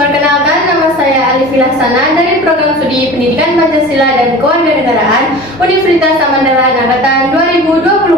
Perkenalkan, nama saya Alif Ilaksana dari Program Studi Pendidikan Pancasila dan Kewarganegaraan Universitas Samandala Angkatan 2024.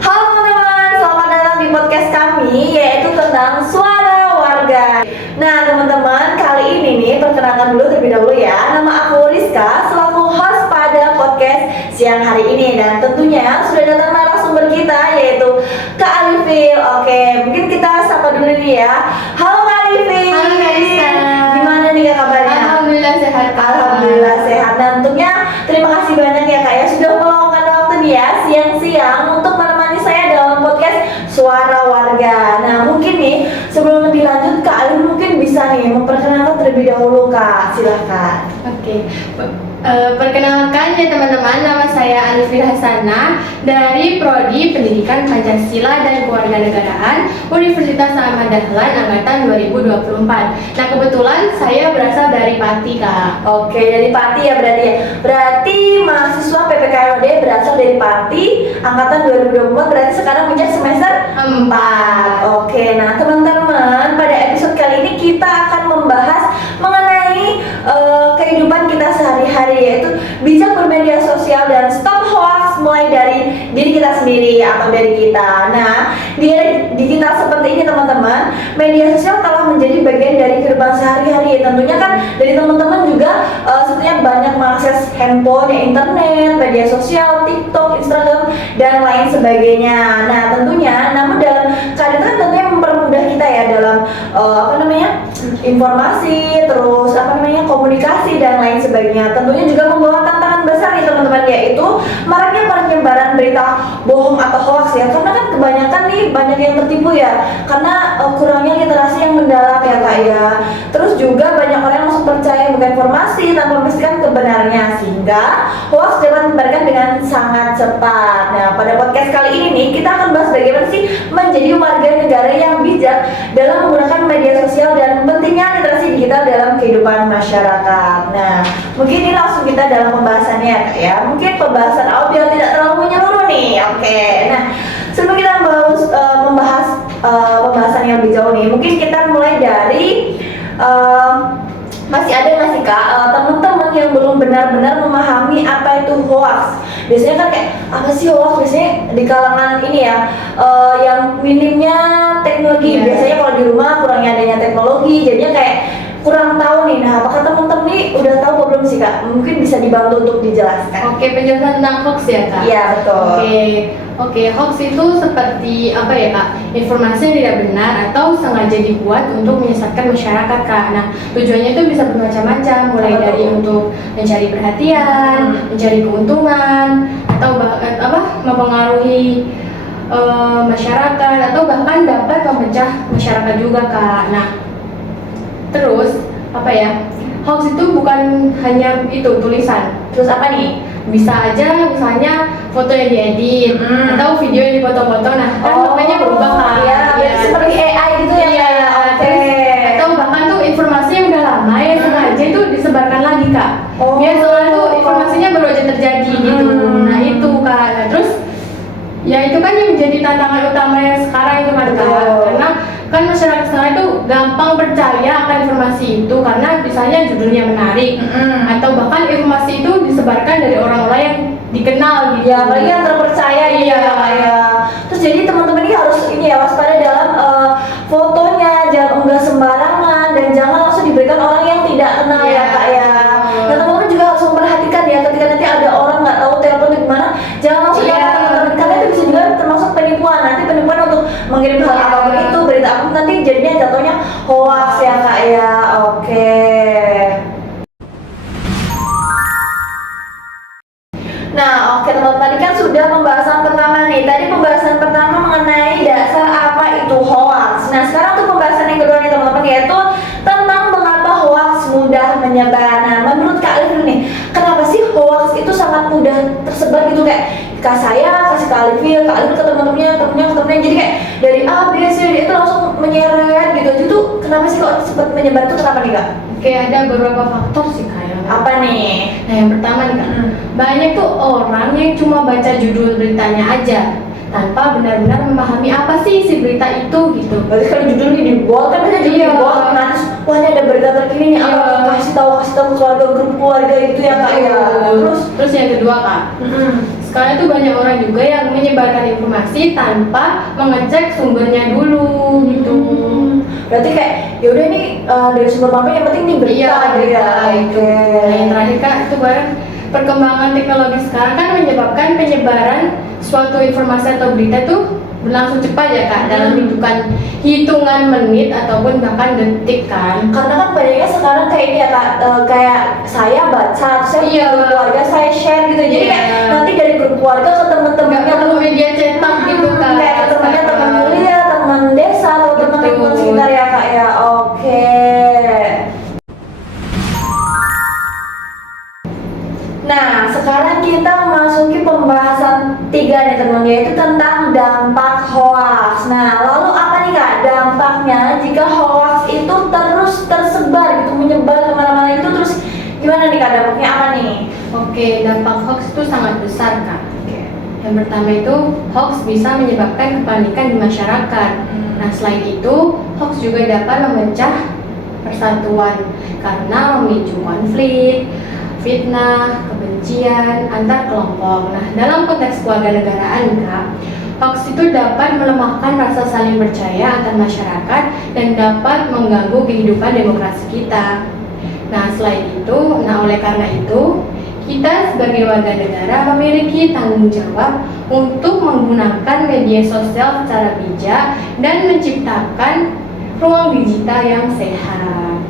Halo teman-teman, selamat datang di podcast kami, yaitu tentang suara warga. Nah teman-teman, kali ini nih perkenalkan dulu terlebih dahulu ya. Nama aku Rizka, selaku host pada podcast siang hari ini. Dan tentunya sudah datang narasumber kita, yaitu Kak Alifil. Oke, mungkin kita sapa dulu nih ya. Halo Kak Alifil. Halo Kak Rizka. Gimana nih Kak kabarnya? Alhamdulillah sehat. Alhamdulillah sehat. Dan tentunya terima kasih banyak ya Kak ya sudah meluangkan waktu nih ya siang-siang untuk menemani saya dalam podcast Suara Warga. Nah mungkin nih sebelum lebih lanjut Kak Alif mungkin bisa nih memperkenalkan terlebih dahulu Kak. Silahkan. Oke. Perkenalkan ya teman-teman, nama saya Alif Ilaksana dari Prodi Pendidikan Pancasila dan Kewarganegaraan Universitas Ahmad Dahlan Angkatan 2024. Nah kebetulan saya berasal dari Pati Kak. Oke, dari Pati ya berarti ya. Berarti mahasiswa PPKLD berasal dari Pati angkatan 2024, berarti sekarang punya semester 4. Oke, nah teman-teman, pada episode kali ini kita akan membahas mengenai kehidupan kita sehari-hari, yaitu bijak bermedia sosial dan stop hoax mulai dari diri kita sendiri atau dari kita. Nah, di era digital seperti ini teman-teman, media sosial telah menjadi bagian dari kehidupan sehari-hari. Tentunya kan dari teman-teman juga sebenarnya banyak mengakses handphone, internet, media sosial, TikTok, Instagram dan lain sebagainya. Nah, tentunya namun dalam keadaan kan tentunya mempermudah kita ya dalam informasi, terus komunikasi dan lain sebagainya. Tentunya juga membawa tantangan besar nih teman-teman, yaitu maraknya penyebaran berita bohong atau hoax ya. Karena kan kebanyakan nih banyak yang tertipu ya, karena kurangnya literasi yang mendalam ya Kak ya. Terus juga banyak orang yang langsung percaya bukan informasi tanpa memastikan kebenarannya, sehingga hoax dapat menyebarkan dengan sangat cepat. Nah, pada podcast kali ini nih kita akan bahas bagaimana sih menjadi warga negara yang bijak dalam menggunakan media sosial dan pentingnya literasi digital dalam kehidupan masyarakat. Nah, mungkin ini langsung kita dalam pembahasannya ya Kak ya. Mungkin pembahasan audio tidak terlalu menyeluruh nih. Oke. Nah, sebelum kita membahas pembahasan yang lebih jauh nih, mungkin kita mulai dari masih ada nggak sih Kak teman-teman yang belum benar-benar memahami apa itu hoax? Biasanya kan kayak apa sih hoax? Biasanya di kalangan ini ya yang minimnya teknologi. Biasanya kalau di rumah kurangnya adanya teknologi, jadinya kayak kurang tahu nih. Nah, apakah teman-teman nih udah tahu apa belum sih Kak? Mungkin bisa dibantu untuk dijelaskan. Oke, penjelasan tentang hoax ya Kak? Iya betul. Oke, hoax itu seperti apa ya Kak? Informasi yang tidak benar atau sengaja dibuat untuk menyesatkan masyarakat Kak. Nah, tujuannya itu bisa bermacam-macam, mulai dari untuk mencari perhatian, mencari keuntungan, atau mempengaruhi masyarakat, atau bahkan dapat memecah masyarakat juga Kak. Nah, terus hoax itu bukan hanya itu tulisan. Terus apa nih? Bisa aja misalnya foto yang diedit atau video yang dipoto-foto. Nah, kan maknanya berubah Kak. Iya, seperti AI gitu ya. Iya, atau bahkan tuh informasi yang udah lama ya sengaja itu disebarkan lagi Kak. Biar soalnya tuh informasinya baru aja terjadi gitu. Nah, itu Kak. Nah, terus ya itu kan yang menjadi tantangan utama yang sekarang itu kan Kak. Karena kan masyarakat sekarang itu gampang percaya akan informasi itu karena misalnya judulnya menarik atau bahkan informasi itu disebarkan dari orang-orang yang dikenal gitu. Ya, apalagi yang terpercaya ya. Terus jadi teman-teman ini harus waspada dalam fotonya, jangan unggah sembarangan dan jangan langsung diberikan orang yang tidak kenal ya Kak ya. Dan teman-teman juga harus memperhatikan ya ketika nanti ada orang nggak tahu telepon di mana, jangan langsung teman-teman, karena itu bisa juga termasuk penipuan. Nanti penipuan untuk mengirim hal apapun itu, berita apapun, nanti jadinya jatuhnya hoax ya Kak ya. Oke. Nah, oke teman-teman, tadi kan sudah pembahasan pertama nih. Tadi pembahasan pertama mengenai dasar apa itu hoax. Nah, sekarang tuh pembahasan yang kedua nih teman-teman, yaitu tentang mengapa hoax mudah menyebar. Nah, menurut Kak Alif nih, kenapa sih hoax itu sangat mudah tersebar gitu? Kayak Kak saya kasih Kak Alif ke teman-temannya, jadi kayak dari A, B, C, D itu langsung menyeret gitu. Itu kenapa sih kok cepat menyebar itu, kenapa nih Kak? Oke, ada beberapa faktor sih Kak. Apa nih? Nah, yang pertama nih Kak, banyak tuh orang yang cuma baca judul beritanya aja tanpa benar-benar memahami apa sih isi berita itu gitu. Berarti kalau judulnya di-bold kan biasanya jadi Iya. di-bold, nah terus wah ini ada berita terkini nih, Iya. apa kasih tahu ke keluarga, grup keluarga itu ya kak ya. Terus yang kedua kak, sekarang itu banyak orang juga yang menyebarkan informasi tanpa mengecek sumbernya dulu gitu. Berarti kayak yaudah nih dari sumber mana yang penting nih berita Iya, gitu berita ya. itu. Oke. Nah, yang terakhir kak itu barang perkembangan teknologi sekarang kan menyebabkan penyebaran suatu informasi atau berita itu berlangsung cepat ya kak, dalam hitungan menit ataupun bahkan detik kan. Karena kan banyaknya sekarang kayak ini ya kak, kayak saya baca, saya Iya. grup keluarga saya share gitu. Jadi kayak Iya. nanti dari grup keluarga ke Nggak teman-temannya, perlu media cetak gitu kan. kayak ke temannya teman kuliah, teman desa atau teman Betul. lingkungan sekitar ya kak ya. Oke. Nah, sekarang kita memasuki pembahasan 3 nih teman, yaitu tentang dampak hoax. Nah, lalu apa nih kak dampaknya jika hoax itu terus tersebar gitu, menyebar kemana-mana itu, terus gimana nih kak dampaknya apa nih? Oke, dampak hoax itu sangat besar kak. Oke. Yang pertama itu hoax bisa menyebabkan kepanikan di masyarakat. Nah, selain itu hoax juga dapat memecah persatuan karena memicu konflik, fitnah, kebencian antar kelompok. Nah, dalam konteks kewarganegaraan kak, hoax itu dapat melemahkan rasa saling percaya antar masyarakat dan dapat mengganggu kehidupan demokrasi kita. Nah, oleh karena itu, kita sebagai warga negara memiliki tanggung jawab untuk menggunakan media sosial secara bijak dan menciptakan ruang digital yang sehat.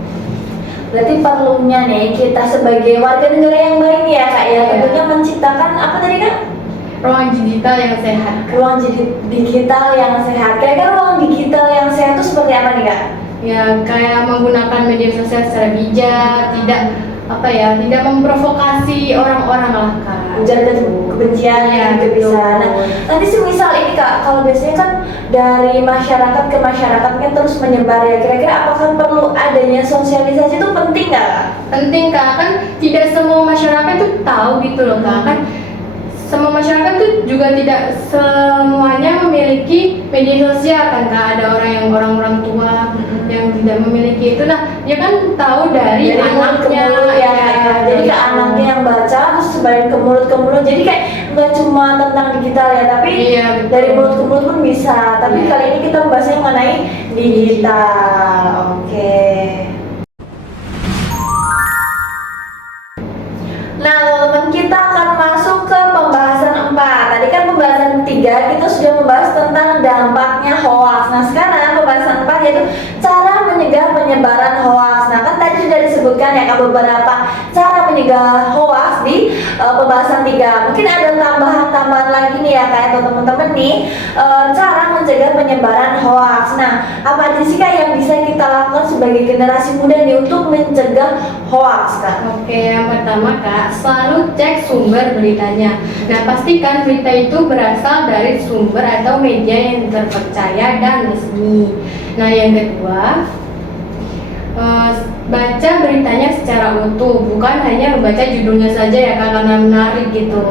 Berarti perlunya nih kita sebagai warga negara yang baik nih ya kak ya, Iya. tentunya menciptakan apa tadi kak? Ruang digital yang sehat. Ruang digital yang sehat. Kira-kira ruang digital yang sehat itu seperti apa nih kak? Ya, kayak menggunakan media sosial secara bijak, tidak memprovokasi orang-orang lah kak. Ujaran kebencian Iya, gitu betul. bisa. Nah, nanti semisal ini kak, kalau biasanya kan dari masyarakat ke masyarakat kan terus menyebar ya. Kira-kira apakah perlu adanya sosialisasi itu penting nggak kak? Penting kak, kan tidak semua masyarakat itu tahu gitu loh kak. Kan semua masyarakat tuh juga tidak semuanya memiliki media sosial kan kak. Ada orang tua yang tidak memiliki itu. Nah, dia kan tahu dari mulut ke anaknya mulut ya. Jadi ke anaknya yang baca terus sebarin ke mulut. Jadi kayak nggak cuma tentang digital ya, tapi Iya, betul. dari mulut ke mulut pun bisa. Tapi Iya. kali ini kita membahasnya mengenai digital. Oke. Nah, teman-teman, kita akan masuk ke pembahasan 4. Tadi kan pembahasan 3 kita sudah membahas tentang dampaknya hoax. Nah, sekarang pembahasan 4 yaitu cara menyegah penyebaran hoax. Nah, kan tadi sudah disebutkan ya Kak beberapa cara menyegah hoax di pembahasan 3. Mungkin ada tambahan-tambahan lagi nih ya kayak teman-teman nih cara mencegah penyebaran hoax. Nah, apa aja sih Kak yang bisa kita lakukan sebagai generasi muda nih untuk mencegah hoax Kak? Oke, yang pertama kak, selalu cek sumber beritanya. Nah, pastikan berita itu berasal dari sumber atau media yang terpercaya dan resmi. Nah, yang kedua, baca beritanya secara utuh, bukan hanya membaca judulnya saja ya kak, karena menarik gitu.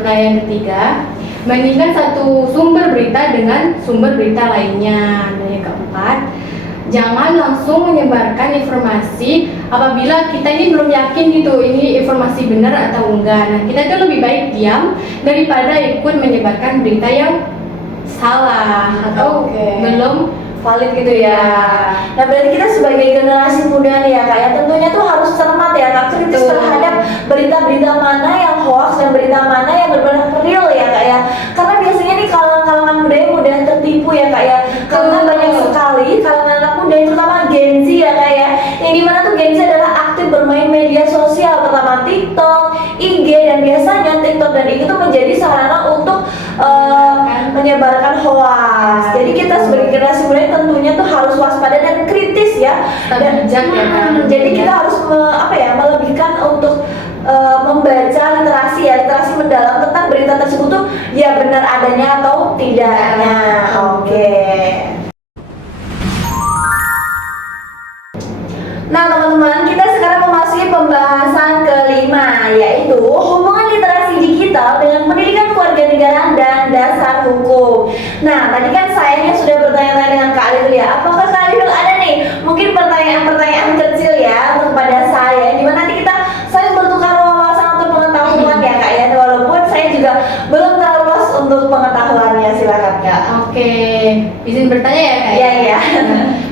Nah, yang ketiga, bandingkan satu sumber berita dengan sumber berita lainnya. Nah, yang keempat, jangan langsung menyebarkan informasi apabila kita ini belum yakin gitu ini informasi benar atau enggak. Nah, kita itu lebih baik diam daripada ikut menyebarkan berita yang salah atau belum valid gitu ya. Nah, berarti kita sebagai generasi muda nih ya Kak ya, tentunya tuh harus cermat ya Kak, kritis Betul. terhadap berita-berita mana yang hoax dan berita mana yang benar-benar real ya Kak ya. Karena biasanya nih kalangan muda yang mudah tertipu ya Kak ya. Karena banyak sekali kalangan anak muda terutama Gen Z ya Kak ya. Yang dimana tuh Gen Z adalah aktif bermain media sosial terutama TikTok, IG, dan biasanya TikTok dan IG itu menjadi sarana untuk menyebarkan hoax. Jadi kita sebagai generasi muda tentunya tuh harus waspada dan kritis ya. Dan bijak ya kan. jadi kita harus melebihkan untuk membaca literasi mendalam tentang berita tersebut tuh ya benar adanya atau tidaknya. Oke. Nah teman-teman, kita sekarang memasuki pembahasan kelima, yaitu hubungan literasi digital dengan pendidikan kewarganegaraan dan dasar hukum. Kak. Oke, izin bertanya ya Kak? Iya, iya.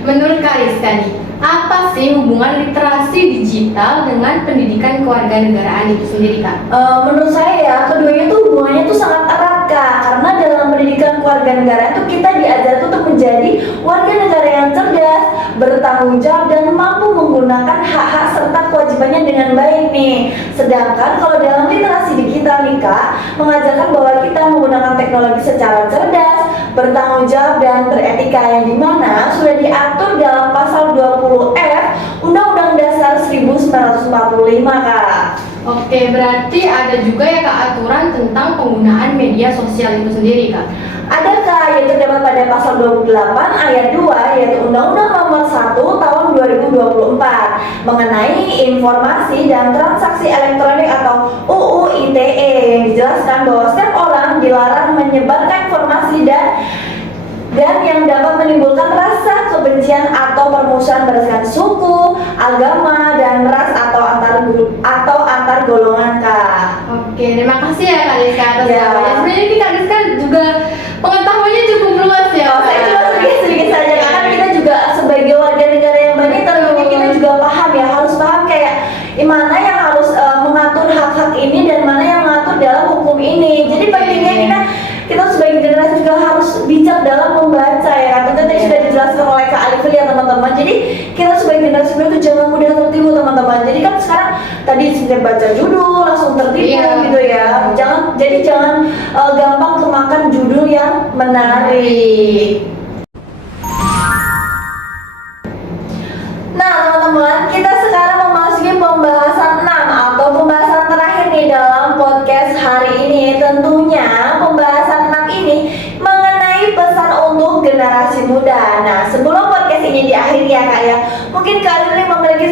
Menurut Kak Rizka nih, apa sih hubungan literasi digital dengan pendidikan kewarganegaraan itu sendiri Kak? Menurut saya ya, keduanya tuh hubungannya tuh sangat erat Kak. Karena dalam pendidikan kewarganegaraan tuh kita diajarkan untuk menjadi warga negara yang cerdas, bertanggung jawab dan mampu menggunakan hak-hak serta kewajibannya dengan baik nih. Sedangkan kalau dalam literasi digital nih Kak, mengajarkan bahwa kita menggunakan teknologi secara cerdas, bertanggung jawab dan beretika, yang dimana sudah diatur dalam pasal 20F Undang-Undang Dasar 1945 Kak. Oke, berarti ada juga ya Kak aturan tentang penggunaan media sosial itu sendiri Kak? Ada Kak, yaitu terdapat pada pasal 28 ayat 2 yaitu Undang-Undang Nomor 1 Tahun 2024 mengenai informasi dan transaksi elektronik atau UU ITE, yang dijelaskan bahwa setiap orang dilarang menyebarkan informasi dan yang dapat menimbulkan rasa kebencian atau permusuhan berdasarkan suku, agama, dan ras atau antar golongan Kak. Oke, terima kasih ya Kak Rizka atas Ya. jawabannya. Sebenarnya ini Kak Rizka juga pengetahuannya cukup luas ya. Oh, saya cuma sedikit saja kan kita juga sebagai warga negara yang baik tentunya kita juga paham ya, harus paham kayak mana yang harus mengatur hak-hak ini dan mana yang mengatur dalam hukum ini. Jadi pentingnya kita sebagai generasi juga harus bijak dalam membaca ya kan. Tentu tadi sudah dijelaskan oleh Kak Alifil ya teman-teman. Jadi kita sebagai generasi muda itu jangan mudah tertipu teman-teman. Jadi kan sekarang tadi sudah baca judul langsung tertipu gitu ya. Jangan gampang kemakan judul yang menarik. Nah teman-teman, kita sekarang memasuki pembahasan 6 atau pembahasan terakhir nih dalam podcast hari ini. Tentunya pembahasan 6 ini mengenai pesan untuk generasi muda. Nah sebelum podcast ini diakhiri ya Kak ya, mungkin Kak Lili memiliki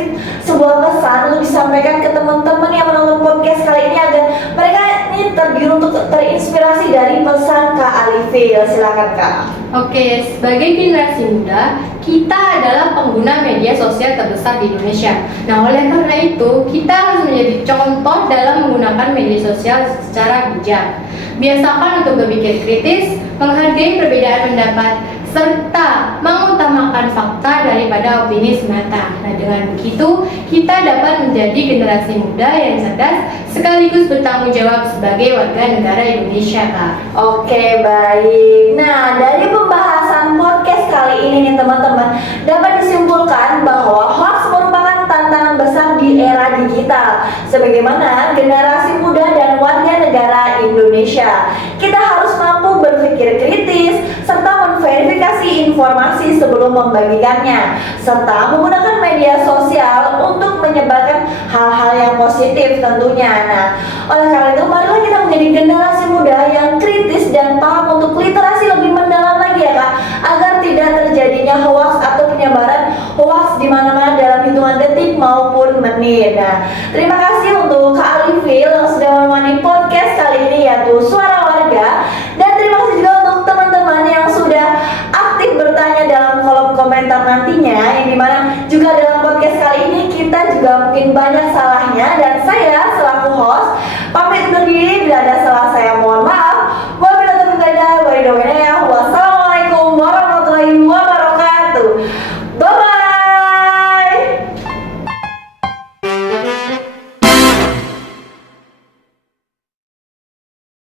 sebuah pesan untuk disampaikan ke teman-teman yang menonton podcast kali ini agar mereka ini tergiur untuk terinspirasi dari pesan Kak Alifil. Silakan Kak. Oke, sebagai generasi muda, kita adalah pengguna media sosial terbesar di Indonesia. Nah, oleh karena itu, kita harus menjadi contoh dalam menggunakan media sosial secara bijak. Biasakan untuk berpikir kritis, menghargai perbedaan pendapat, serta mengutamakan fakta daripada opini semata. Nah, dengan begitu, kita dapat menjadi generasi muda yang cerdas sekaligus bertanggung jawab sebagai warga negara Indonesia, Kak. Oke, baik. Nah, dari pembahasan podcast kali ini nih teman-teman, dapat disimpulkan bahwa hoax merupakan tantangan besar di era digital. Sebagaimana generasi muda dan warga negara Indonesia, kita harus mampu berpikir kritis serta memverifikasi informasi sebelum membagikannya, serta menggunakan media sosial untuk menyebarkan hal-hal yang positif tentunya. Nah, oleh karena itu marilah kita menjadi generasi muda yang kritis dan paham untuk literasi lebih mendalam lagi ya Kak, agar tidak terjadinya hoax atau penyebaran hoax di mana-mana dalam hitungan detik maupun menit. Nah, terima kasih untuk Kak Alifil yang sudah menemani podcast kali ini yaitu Suara Warga, dan terima kasih juga untuk teman-teman yang sudah aktif bertanya dalam kolom komentar nantinya, yang dimana juga dalam podcast kali ini kita juga mungkin banyak salahnya, dan saya selaku host pamit undur diri bila ada salah saya